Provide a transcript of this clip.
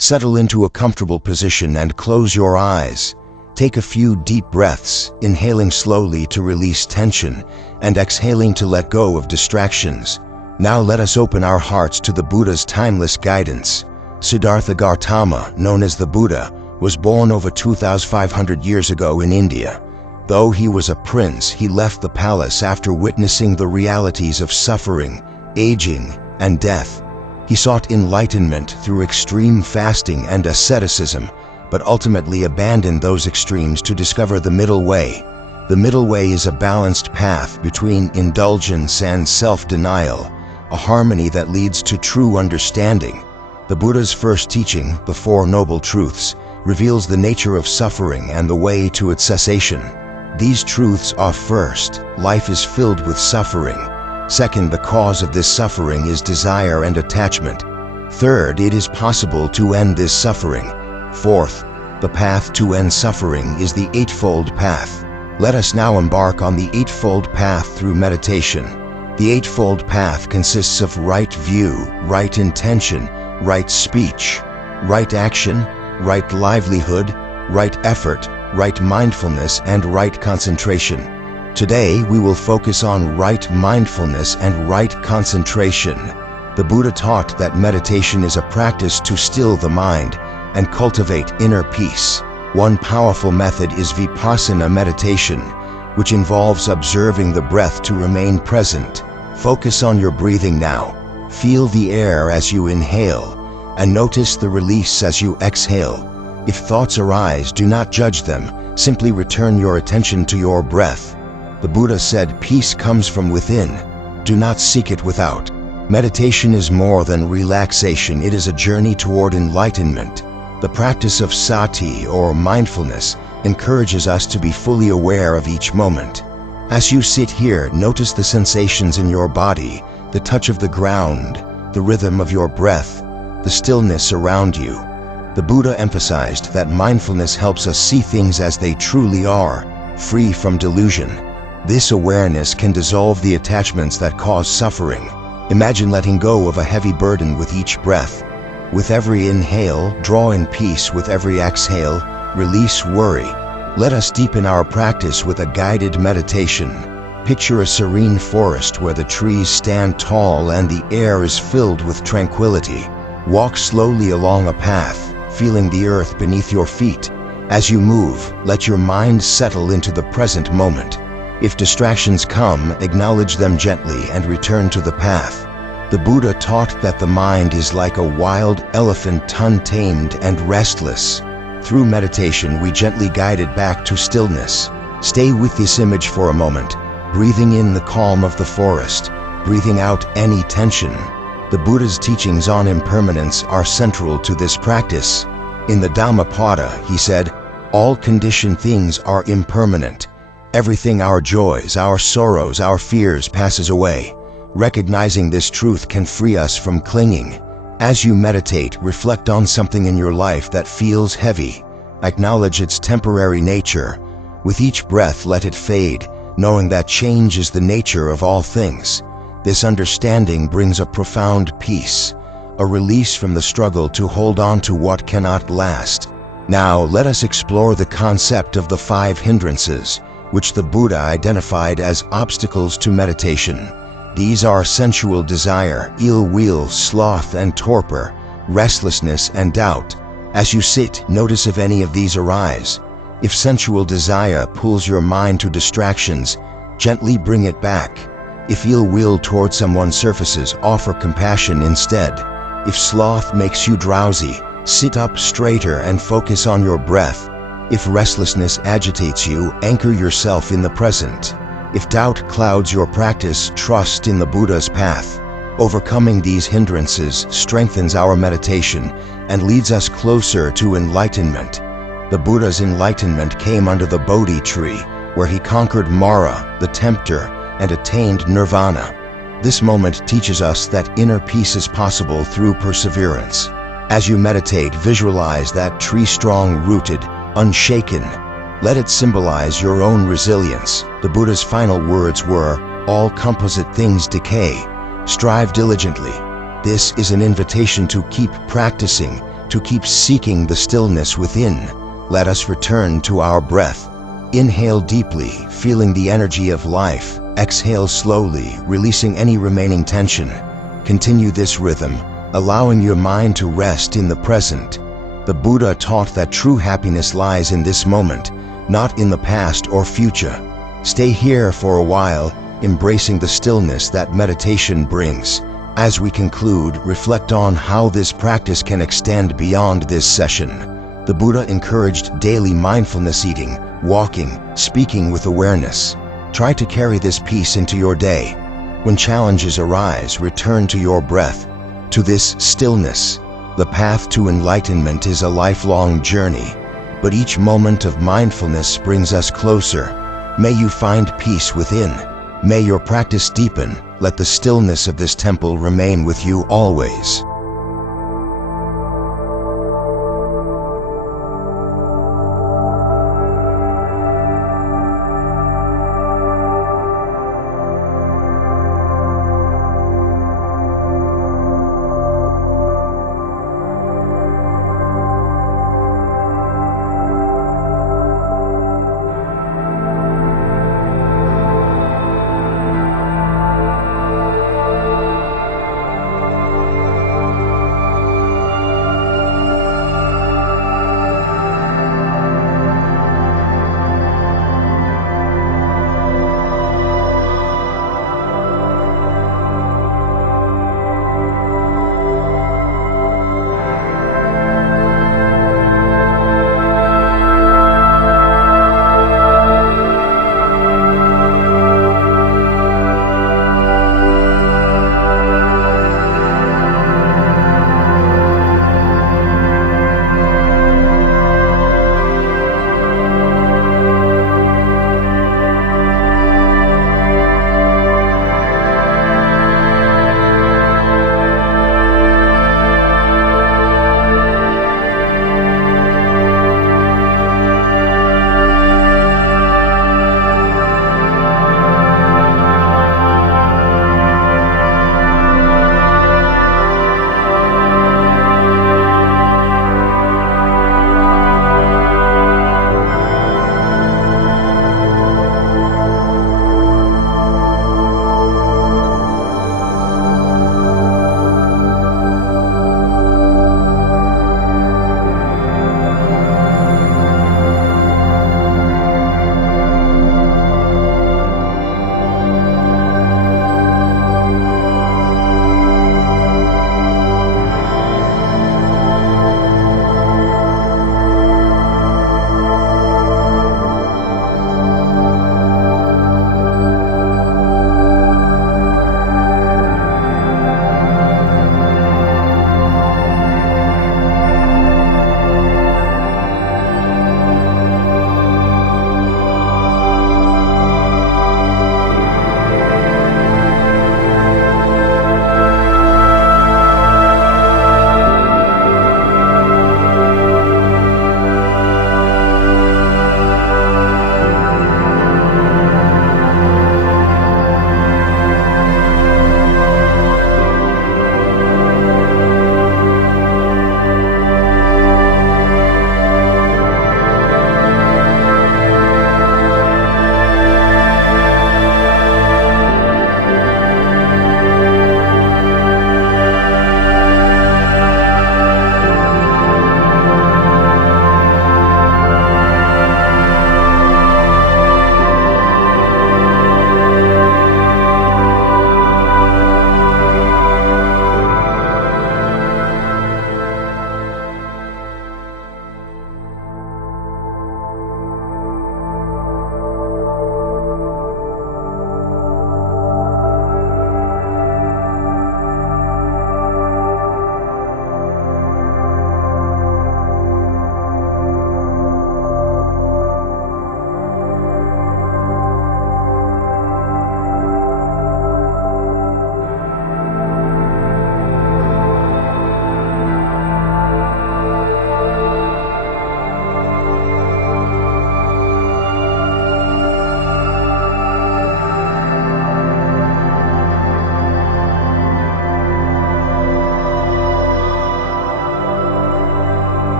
Settle into a comfortable position and close your eyes. Take a few deep breaths, inhaling slowly to release tension and exhaling to let go of distractions. Now let us open our hearts to the Buddha's timeless guidance. Siddhartha Gautama, known as the Buddha, was born over 2,500 years ago in India. Though he was a prince, he left the palace after witnessing the realities of suffering, aging, and death. He sought enlightenment through extreme fasting and asceticism, but ultimately abandoned those extremes to discover the middle way. The middle way is a balanced path between indulgence and self-denial, a harmony that leads to true understanding. The Buddha's first teaching, the Four Noble Truths, reveals the nature of suffering and the way to its cessation. These truths are: first, life is filled with suffering. Second, the cause of this suffering is desire and attachment. Third, it is possible to end this suffering. Fourth, the path to end suffering is the Eightfold Path. Let us now embark on the Eightfold Path through meditation. The Eightfold Path consists of right view, right intention, right speech, right action, right livelihood, right effort, right mindfulness, and right concentration. Today, we will focus on right mindfulness and right concentration. The Buddha taught that meditation is a practice to still the mind and cultivate inner peace. One powerful method is vipassana meditation, which involves observing the breath to remain present. Focus on your breathing now. Feel the air as you inhale, and notice the release as you exhale. If thoughts arise, do not judge them. Simply return your attention to your breath. The Buddha said, "Peace comes from within. Do not seek it without." Meditation is more than relaxation. It is a journey toward enlightenment. The practice of sati, or mindfulness, encourages us to be fully aware of each moment. As you sit here, notice the sensations in your body, the touch of the ground, the rhythm of your breath, the stillness around you. The Buddha emphasized that mindfulness helps us see things as they truly are, free from delusion. This awareness can dissolve the attachments that cause suffering. Imagine letting go of a heavy burden with each breath. With every inhale, draw in peace. With every exhale, release worry. Let us deepen our practice with a guided meditation. Picture a serene forest where the trees stand tall and the air is filled with tranquility. Walk slowly along a path, feeling the earth beneath your feet. As you move, let your mind settle into the present moment. If distractions come, acknowledge them gently and return to the path. The Buddha taught that the mind is like a wild elephant, untamed and restless. Through meditation, we gently guide it back to stillness. Stay with this image for a moment, breathing in the calm of the forest, breathing out any tension. The Buddha's teachings on impermanence are central to this practice. In the Dhammapada, he said, "All conditioned things are impermanent. Everything, our joys, our sorrows, our fears, passes away." Recognizing this truth can free us from clinging. As you meditate, reflect on something in your life that feels heavy. Acknowledge its temporary nature. With each breath, let it fade, knowing that change is the nature of all things. This understanding brings a profound peace, a release from the struggle to hold on to what cannot last. Now, let us explore the concept of the 5 hindrances, which the Buddha identified as obstacles to meditation. These are sensual desire, ill will, sloth and torpor, restlessness and doubt. As you sit, notice if any of these arise. If sensual desire pulls your mind to distractions, gently bring it back. If ill will toward someone surfaces, offer compassion instead. If sloth makes you drowsy, sit up straighter and focus on your breath. If restlessness agitates you, anchor yourself in the present. If doubt clouds your practice, trust in the Buddha's path. Overcoming these hindrances strengthens our meditation and leads us closer to enlightenment. The Buddha's enlightenment came under the Bodhi tree, where he conquered Mara, the tempter, and attained nirvana. This moment teaches us that inner peace is possible through perseverance. As you meditate, visualize that tree strong-rooted, unshaken. Let it symbolize your own resilience. The Buddha's final words were, "All composite things decay. Strive diligently." This is an invitation to keep practicing, To keep seeking the stillness within, let us return to our breath. Inhale deeply, feeling the energy of life. Exhale slowly, releasing any remaining tension. Continue this rhythm, allowing your mind to rest in the present. The Buddha taught that true happiness lies in this moment, not in the past or future. Stay here for a while, embracing the stillness that meditation brings. As we conclude, reflect on how this practice can extend beyond this session. The Buddha encouraged daily mindfulness, eating, walking, speaking with awareness. Try to carry this peace into your day. When challenges arise, return to your breath, to this stillness. The path to enlightenment is a lifelong journey, but each moment of mindfulness brings us closer. May you find peace within. May your practice deepen. Let the stillness of this temple remain with you always.